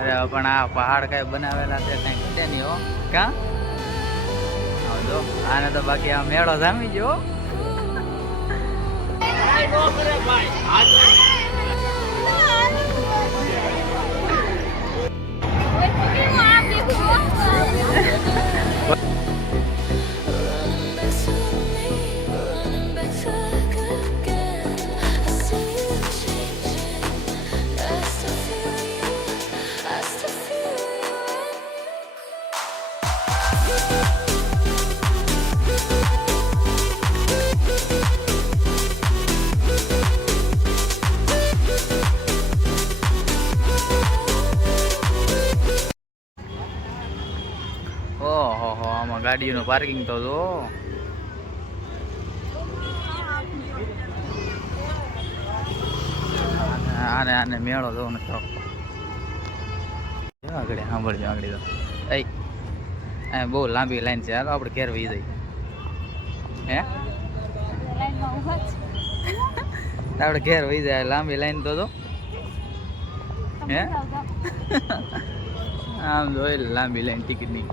અરે પણ આ પહાડ કઈ બનાવેલા છે, કઈ ઘટે નહીં હો. કા જો, આને તો બાકી આ મેળો જામી ગયો. હો. ગાડીનું પાર્કિંગ તો જો. આને આને મેળો જો ને ચોક આગળ સાંભળજો આગળ તો. એ બહુ લાંબી લાઈન છે. હાલો આપણે ઘેર વહી જઈ હે? આપણે ઘેર વહી જાય લાંબી લાઈન તો જો. હે? આમ જોઈ લાંબી લાઈન ટિકિટની.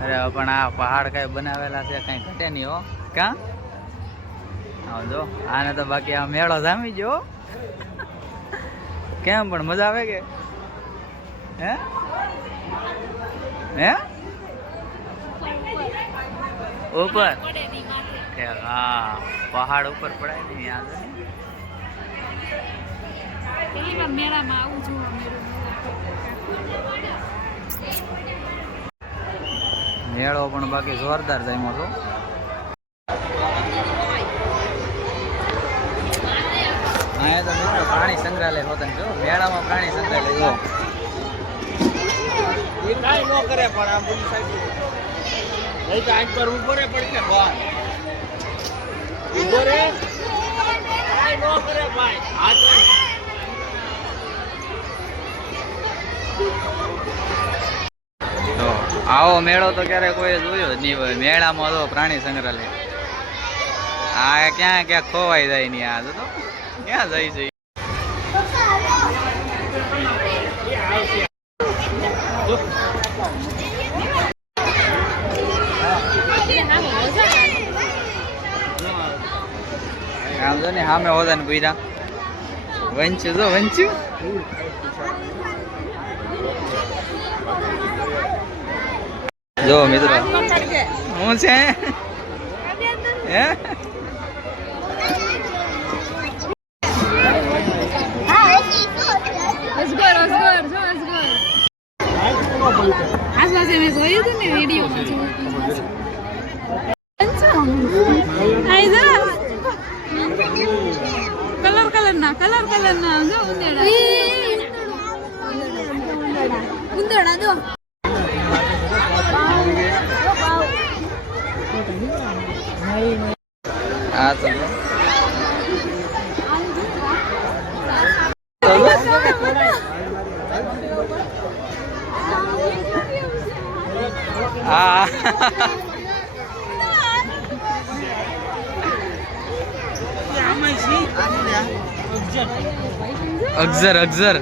અરે પણ આ પહાડ કઈ બનાવેલા છે કઈ ઘટે નહીં હો. કા હા જો. આને તો બાકી આ મેળો જામી જો કેમ પણ મજા આવે કે? હે? હે? ઉપર? હા પહાડ ઉપર પડાય ને યાદ મેળામાં આવું મેળો પણ બાકી જોરદાર જામ્યો હતો અહીંયા તો મિત્રો પ્રાણી સંગ્રહાલય હોતા જો મેળામાં પ્રાણી સંગ્રહાલય જો. એ કાંઈ ન કરે પણ આ બધી સાઈડ નહીં તો આજ પર ઊભો રે પડશે બહાર ઊભો રે કાંઈ ન કરે ભાઈ. હાથ તો આવો મેળો તો ક્યારે કોઈ જોયો જ નહીં હોય મેળામાં તો પ્રાણી સંગ્રહાલય. આ ક્યાં ક્યાં ખોવાઈ જાય નહીં આ તો. ક્યાં જાય છે? જો ને સામે હોતા ને પૈરા વંચ્યું જો વંચ્યું. જો મિત્રો, હું છે? હે? ಕಲರ್ ಕಲರ್ ಅದು ಮುಂದೋಣ ಅದು ಆ અક્ષર અક્ષર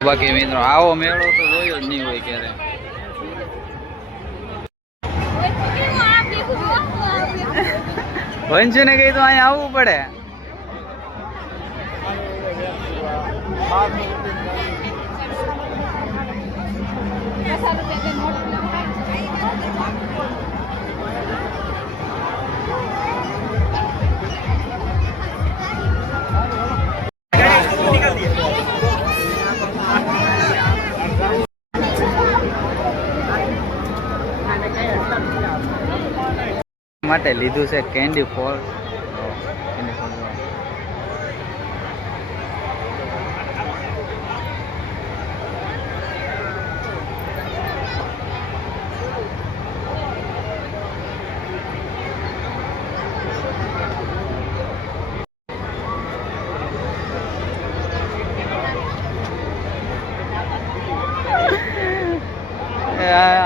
બાકી મિત્રો આવો મેળો તો જોયો જ નહીં હોય ક્યારે. વંશુ ને કહી તો અહીંયા આવવું પડે. માટે લીધું છે કેન્ડી ફોર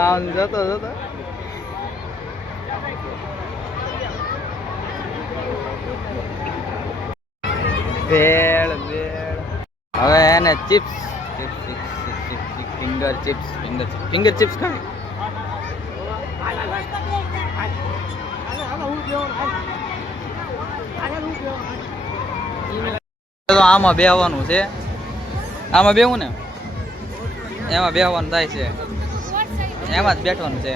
આમ જતો જતો. ભેળ ભેળ હવે એને chips finger chips finger chips. Finger chips ખાય? તો આમાં બેહવાનું છે. આમાં બેવું ને? એમાં બેહવાનું થાય છે. એમાં જ બેઠવાનું છે.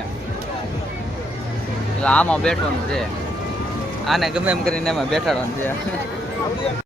એટલે આમાં બેઠવાનું છે. આને ગમે એમ કરીને એમાં બેઠાડવાનું છે.